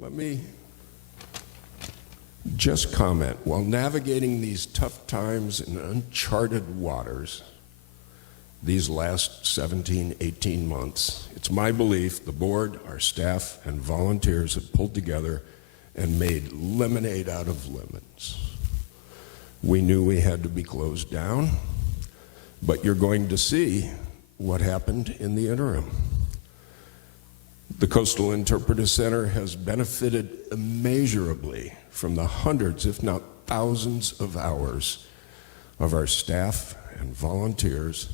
Let me just comment. While navigating these tough times in uncharted waters, these last 17, 18 months, it's my belief the board, our staff, and volunteers have pulled together and made lemonade out of lemons. We knew we had to be closed down, but you're going to see what happened in the interim. The Coastal Interpretive Center has benefited immeasurably from the hundreds, if not thousands, of hours of our staff and volunteers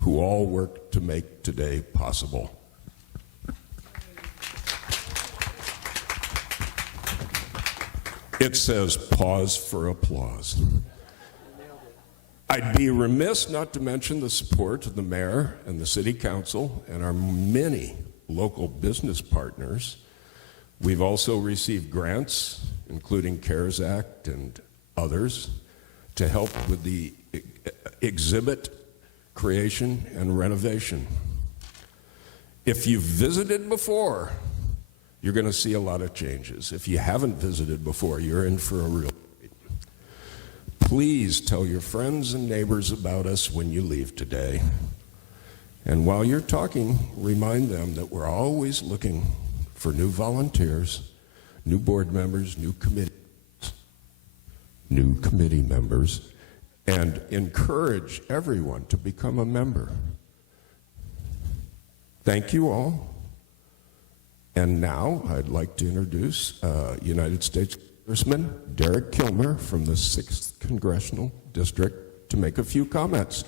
who all work to make today possible. It says pause for applause. I'd be remiss not to mention the support of the mayor and the city council and our many local business partners. We've also received grants, including CARES Act and others, to help with the exhibit creation and renovation. If you've visited before, you're going to see a lot of changes. If you haven't visited before, you're in for a real treat. Please tell your friends and neighbors about us when you leave today. And while you're talking, remind them that we're always looking for new volunteers, new board members, new committee members, and encourage everyone to become a member. Thank you all. And now I'd like to introduce United States Congressman Derek Kilmer from the 6th Congressional District to make a few comments.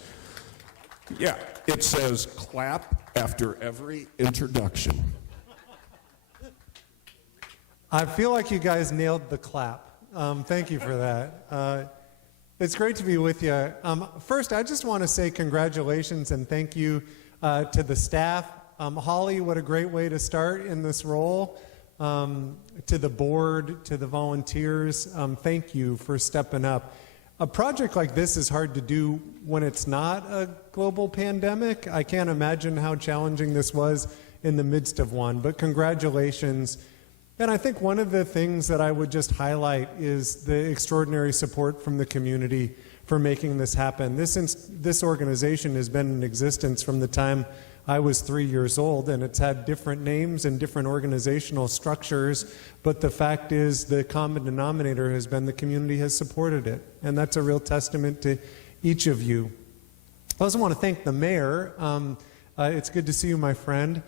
Yeah, it says clap after every introduction. I feel like you guys nailed the clap. Thank you for that. It's great to be with you. First, I just want to say congratulations and thank you to the staff. Holly, what a great way to start in this role. To the board, to the volunteers, thank you for stepping up. A project like this is hard to do when it's not a global pandemic. I can't imagine how challenging this was in the midst of one, but congratulations. And I think one of the things that I would just highlight is the extraordinary support from the community for making this happen. This organization has been in existence from the time I was 3 years old, and it's had different names and different organizational structures, but the fact is the common denominator has been the community has supported it, and that's a real testament to each of you. I also want to thank the mayor. It's good to see you, my friend.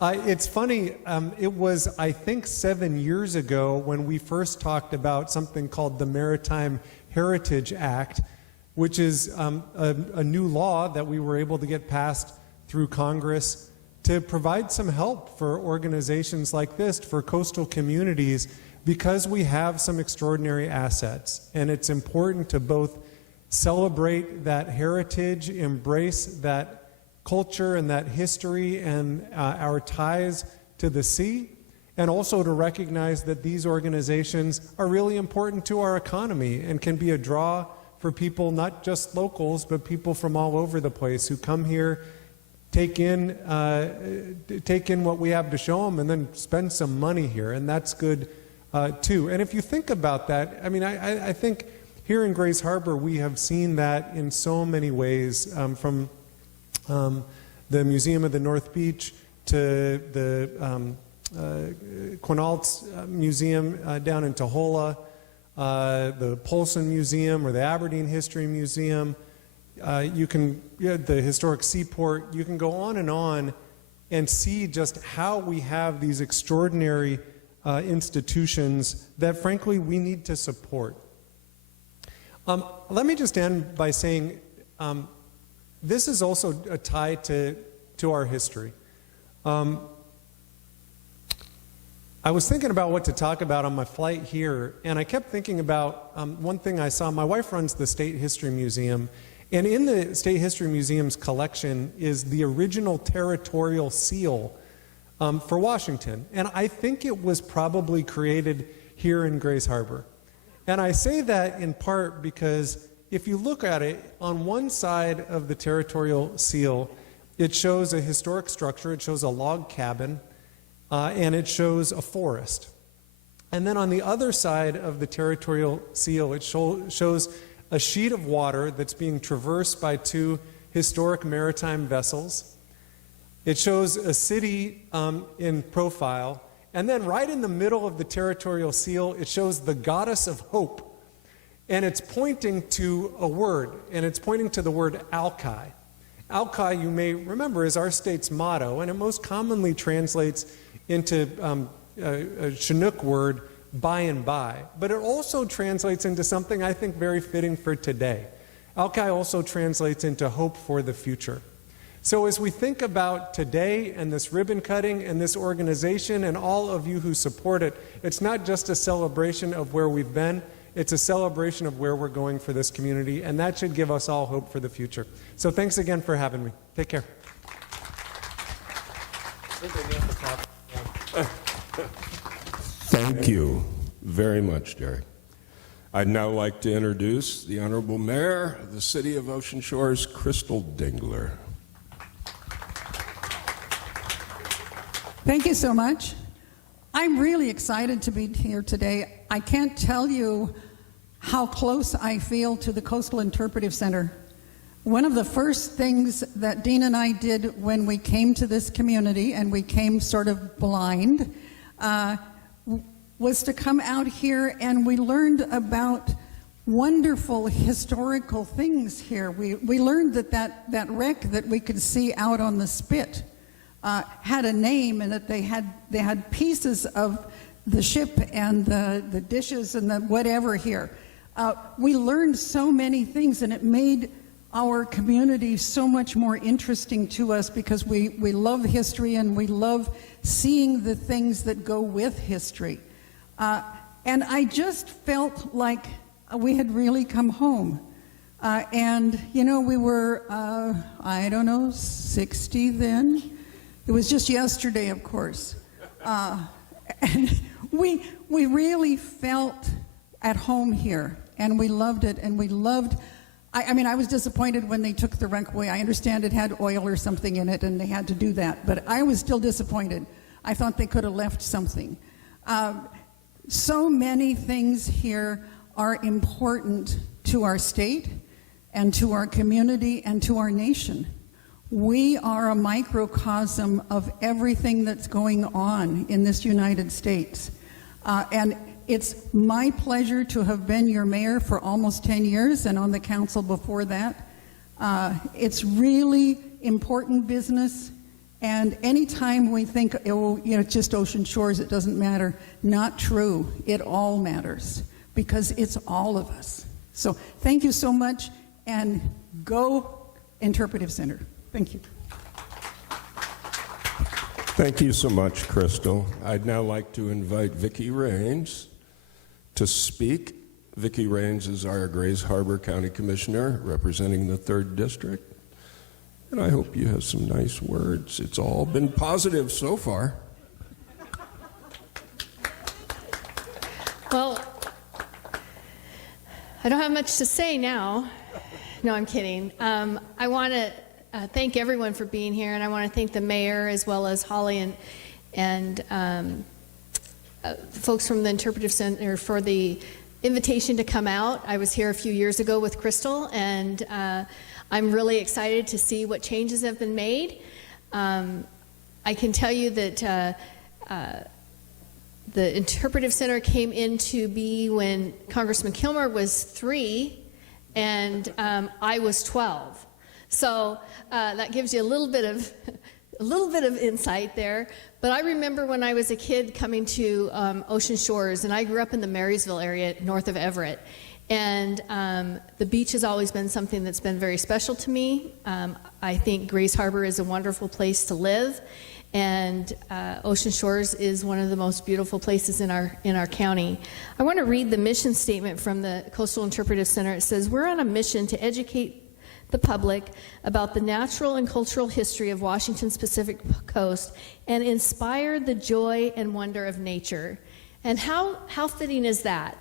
It's funny, it was, I think, 7 years ago when we first talked about something called the Maritime Heritage Act, which is a new law that we were able to get passed through Congress to provide some help for organizations like this, for coastal communities, because we have some extraordinary assets. And it's important to both celebrate that heritage, embrace that culture and that history and our ties to the sea, and also to recognize that these organizations are really important to our economy and can be a draw for people, not just locals, but people from all over the place who come here, take in what we have to show them, and then spend some money here, and that's good too. And if you think about that, I mean, I think here in Grays Harbor we have seen that in so many ways, from the Museum of the North Beach to the Quinault's Museum down in Tahola, the Polson Museum or the Aberdeen History Museum. The historic seaport. You can go on and see just how we have these extraordinary institutions that, frankly, we need to support. Let me just end by saying this is also a tie to our history. I was thinking about what to talk about on my flight here, and I kept thinking about one thing I saw. My wife runs the State History Museum, and in the State History Museum's collection is the original territorial seal for Washington. And I think it was probably created here in Grays Harbor. And I say that in part because if you look at it, on one side of the territorial seal, it shows a historic structure, it shows a log cabin, and it shows a forest. And then on the other side of the territorial seal, it shows a sheet of water that's being traversed by two historic maritime vessels. It shows a city in profile. And then right in the middle of the territorial seal, it shows the goddess of hope. And it's pointing to a word, and it's pointing to the word Alki. Alki, you may remember, is our state's motto, and it most commonly translates into a Chinook word, by and by. But it also translates into something I think very fitting for today. Alki also translates into hope for the future. So as we think about today and this ribbon cutting and this organization and all of you who support it, it's not just a celebration of where we've been, it's a celebration of where we're going for this community, and that should give us all hope for the future. So thanks again for having me. Take care. Thank you very much, Derek. I'd now like to introduce the Honorable Mayor of the City of Ocean Shores, Crystal Dingler. Thank you so much. I'm really excited to be here today. I can't tell you how close I feel to the Coastal Interpretive Center. One of the first things that Dean and I did when we came to this community, and we came sort of blind, was to come out here, and we learned about wonderful historical things here. We learned that wreck that we could see out on the spit had a name, and that they had pieces of the ship and the dishes and the whatever here. We learned so many things, and it made our community so much more interesting to us, because we love history and we love seeing the things that go with history. And I just felt like we had really come home. And, you know, we were, I don't know, 60 then. It was just yesterday, of course. And we really felt at home here, and we loved it, and we loved, I mean, I was disappointed when they took the wreck away. I understand it had oil or something in it, and they had to do that, but I was still disappointed. I thought they could have left something. So many things here are important to our state, and to our community, and to our nation. We are a microcosm of everything that's going on in this United States. And it's my pleasure to have been your mayor for almost 10 years and on the council before that. It's really important business. And anytime we think, oh, you know, it's just Ocean Shores, it doesn't matter. Not true. It all matters, because it's all of us. So thank you so much, and go Interpretive Center. Thank you. Thank you so much, Crystal. I'd now like to invite Vickie Rains to speak. Vickie Rains is our Grays Harbor County Commissioner representing the 3rd District. And I hope you have some nice words. It's all been positive so far. Well, I don't have much to say now. No, I'm kidding. I want to thank everyone for being here, and I want to thank the mayor as well as Holly and folks from the Interpretive Center for the invitation to come out. I was here a few years ago with Crystal, and I'm really excited to see what changes have been made. I can tell you that the Interpretive Center came into be when Congressman Kilmer was 3 and I was 12. So that gives you a little bit of insight there. But I remember when I was a kid coming to Ocean Shores, and I grew up in the Marysville area north of Everett. And the beach has always been something that's been very special to me. I think Grays Harbor is a wonderful place to live, and Ocean Shores is one of the most beautiful places in our county. I want to read the mission statement from the Coastal Interpretive Center. It says, "We're on a mission to educate the public about the natural and cultural history of Washington's Pacific coast and inspire the joy and wonder of nature." And how fitting is that?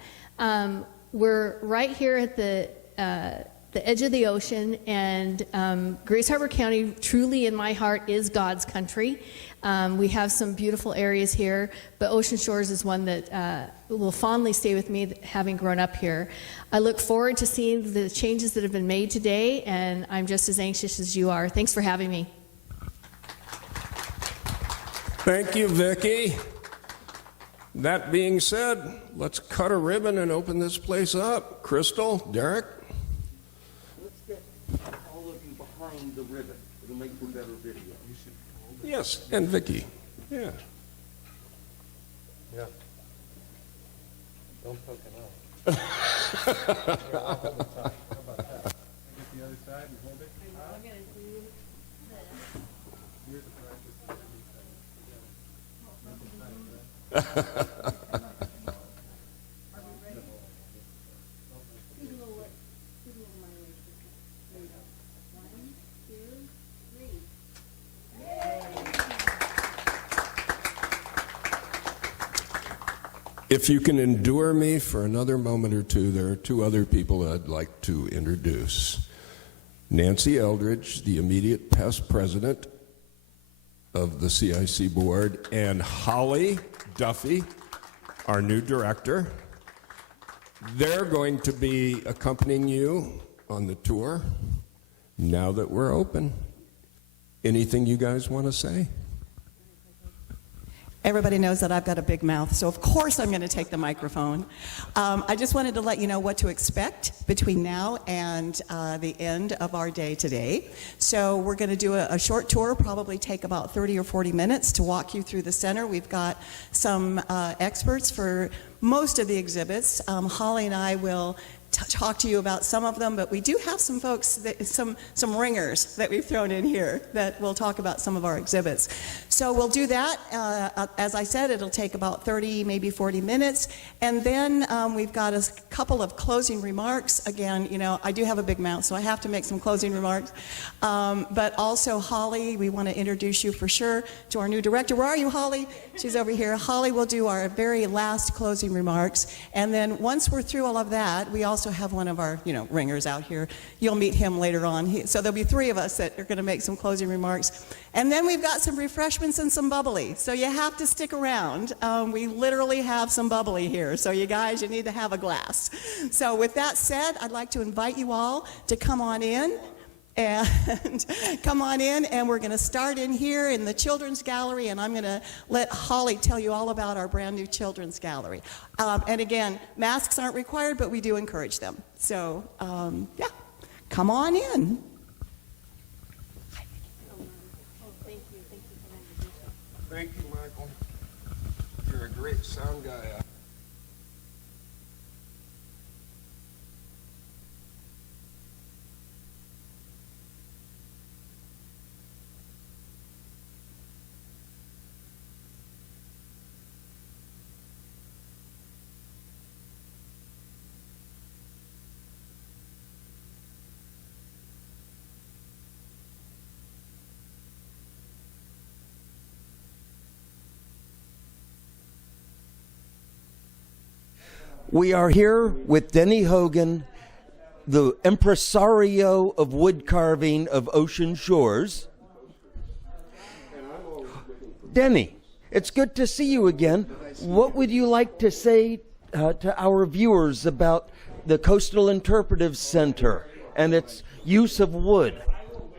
We're right here at the the edge of the ocean, and Grace Harbor County, truly in my heart, is God's country. We have some beautiful areas here, but Ocean Shores is one that will fondly stay with me, having grown up here. I look forward to seeing the changes that have been made today, and I'm just as anxious as you are. Thanks for having me. Thank you, Vickie. That being said, let's cut a ribbon and open this place up. Crystal, Derek? Let's get all of you behind the ribbon. It'll make for better video. Yes, and Vickie. Yeah. Yeah. Don't poke it out. Here, I'll hold the top. How about that? Get the other side and hold it. I'm going to do Here's the practice. If you can endure me for another moment or two, there are two other people I'd like to introduce. Nancy Eldridge, the immediate past president of the CIC board, and Holly Duffy, our new director. They're going to be accompanying you on the tour now that we're open. Anything you guys want to say? Everybody knows that I've got a big mouth, so of course I'm going to take the microphone. I just wanted to let you know what to expect between now and the end of our day today. So we're going to do a short tour, probably take about 30 or 40 minutes to walk you through the center. We've got some experts for most of the exhibits. Holly and I will talk to you about some of them, but we do have some folks, some ringers that we've thrown in here that will talk about some of our exhibits. So we'll do that. As I said, it'll take about 30, maybe 40 minutes. And then we've got a couple of closing remarks. Again, you know, I do have a big mouth, so I have to make some closing remarks. But also, Holly, we want to introduce you for sure to our new director. Where are you, Holly? She's over here. Holly will do our very last closing remarks. And then once we're through all of that, we also have one of our, ringers out here. You'll meet him later on. So there'll be three of us that are going to make some closing remarks. And then we've got some refreshments and some bubbly. So you have to stick around. We literally have some bubbly here. So you guys, you need to have a glass. So with that said, I'd like to invite you all to come on in. And come on in, and we're going to start in here in the Children's Gallery, and I'm going to let Holly tell you all about our brand new Children's Gallery. And again, masks aren't required, but we do encourage them. So, yeah, come on in. Thank you, Michael. You're a great sound guy. We are here with Denny Hogan, the impresario of wood carving of Ocean Shores. Denny, it's good to see you again. What would you like to say to our viewers about the Coastal Interpretive Center and its use of wood?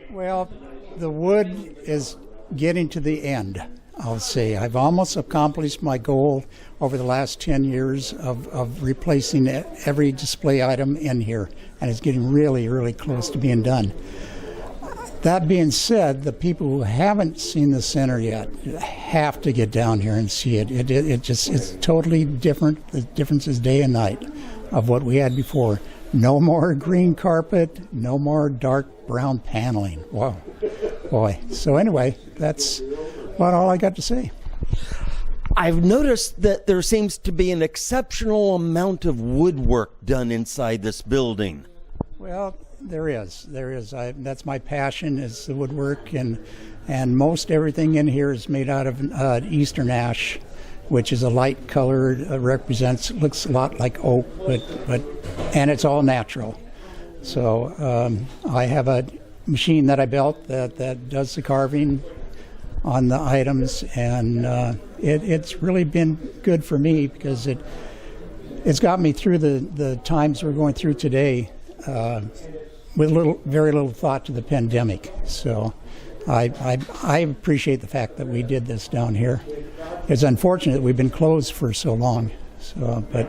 Well, the wood is getting to the end, I'll say. I've almost accomplished my goal over the last 10 years of replacing every display item in here, and it's getting really, really close to being done. That being said, the people who haven't seen the center yet have to get down here and see it. It's totally different. The difference is day and night of what we had before. No more green carpet, no more dark brown paneling. Wow, boy. So anyway, that's about all I got to say. I've noticed that there seems to be an exceptional amount of woodwork done inside this building. Well, there is. That's my passion, is the woodwork, and most everything in here is made out of Eastern ash, which is a light color, looks a lot like oak, but and it's all natural. So I have a machine that I built that does the carving on the items, and it's really been good for me because it's got me through the times we're going through today with very little thought to the pandemic. So I appreciate the fact that we did this down here. It's unfortunate we've been closed for so long. So, but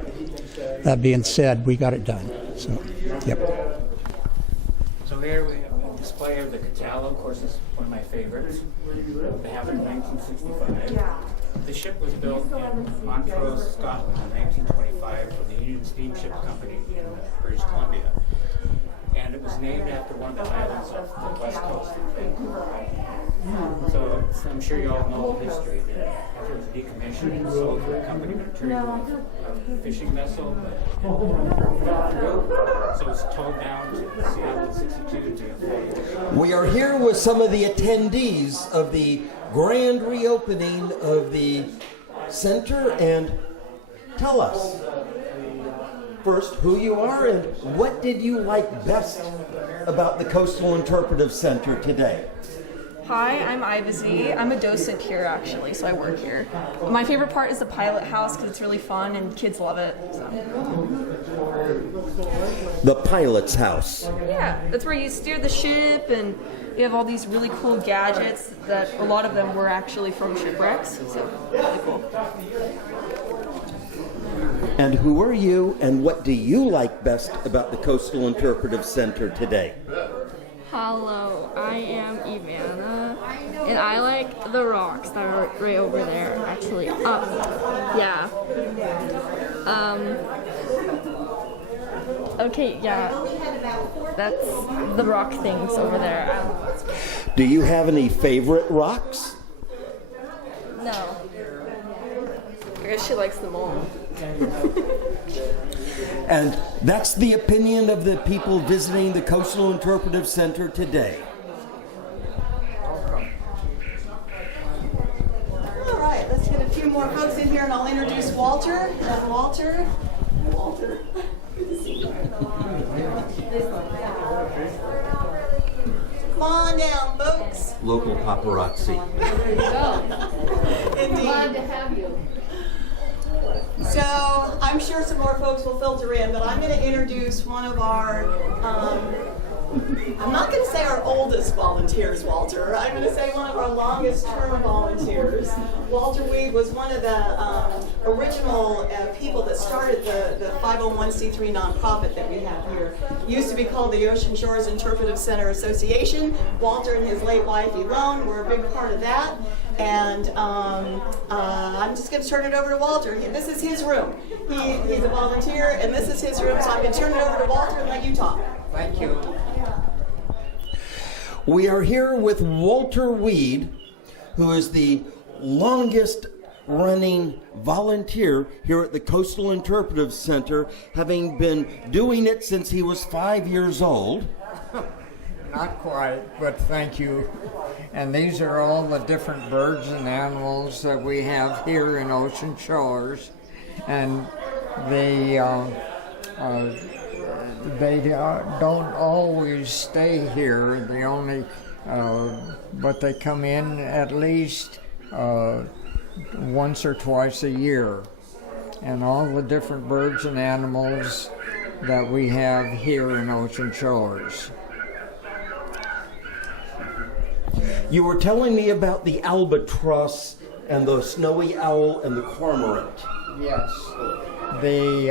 that being said, we got it done. So, yep. So here we have a display of the Catala. Of course, it's one of my favorites. They have it in 1965. The ship was built in Montrose, Scotland in 1925 for the Union Steamship Company in British Columbia. And it was named after one of the islands of the west coast. So I'm sure you all know the history that after it was decommissioned and sold to a company that turned into a fishing vessel, but so it's towed down to Seattle in 62. We are here with some of the attendees of the grand reopening of the center, and tell us first who you are and what did you like best about the Coastal Interpretive Center today? Hi, I'm Iva Z. I'm a docent here actually, so I work here. My favorite part is the pilot house because it's really fun and kids love it. So. The pilot's house. Yeah, that's where you steer the ship and you have all these really cool gadgets that a lot of them were actually from shipwrecks, so really cool. And who are you and what do you like best about the Coastal Interpretive Center today? Hello, I am Ivana, and I like the rocks that are right over there, actually. Yeah. Okay, yeah. That's the rock things over there. Do you have any favorite rocks? No. I guess she likes them all. And that's the opinion of the people visiting the Coastal Interpretive Center today. All right, let's get a few more folks in here, and I'll introduce Walter. Walter. Good to see you. Come on down, folks. Local paparazzi. There you go. Indeed. Glad to have you. So I'm sure some more folks will filter in, but I'm going to introduce one of our, I'm not going to say our oldest volunteers, Walter. I'm going to say one of our longest term volunteers. Walter Weed was one of the original people that started the 501c3 nonprofit that we have here. It used to be called the Shores Interpretive Center Association. Walter and his late wife, Elone, were a big part of that. And I'm just going to turn it over to Walter. This is his room. He's a volunteer, and this is his room, so I'm going to turn it over to Walter and let you talk. Thank you. We are here with Walter Weed, who is the longest running volunteer here at the Coastal Interpretive Center, having been doing it since he was 5 years old. Not quite, but thank you. And these are all the different birds and animals that we have here in Ocean Shores. And they don't always stay here. They only, but they come in at least once or twice a year. And all the different birds and animals that we have here in Ocean Shores. You were telling me about the albatross and the snowy owl and the cormorant. Yes. The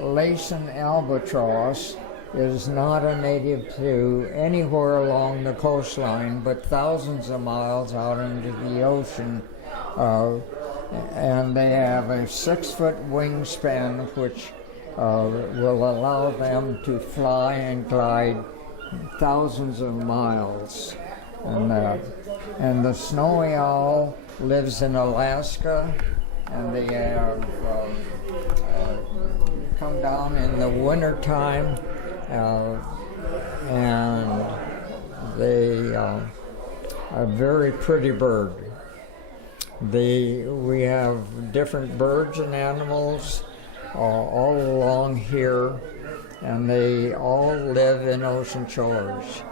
Laysan albatross is not a native to anywhere along the coastline, but thousands of miles out into the ocean. And they have a 6-foot wingspan, which will allow them to fly and glide thousands of miles. And the snowy owl lives in Alaska, and they have come down in the winter time, and they are a very pretty bird. We have different birds and animals all along here. and they all live in Ocean Shores.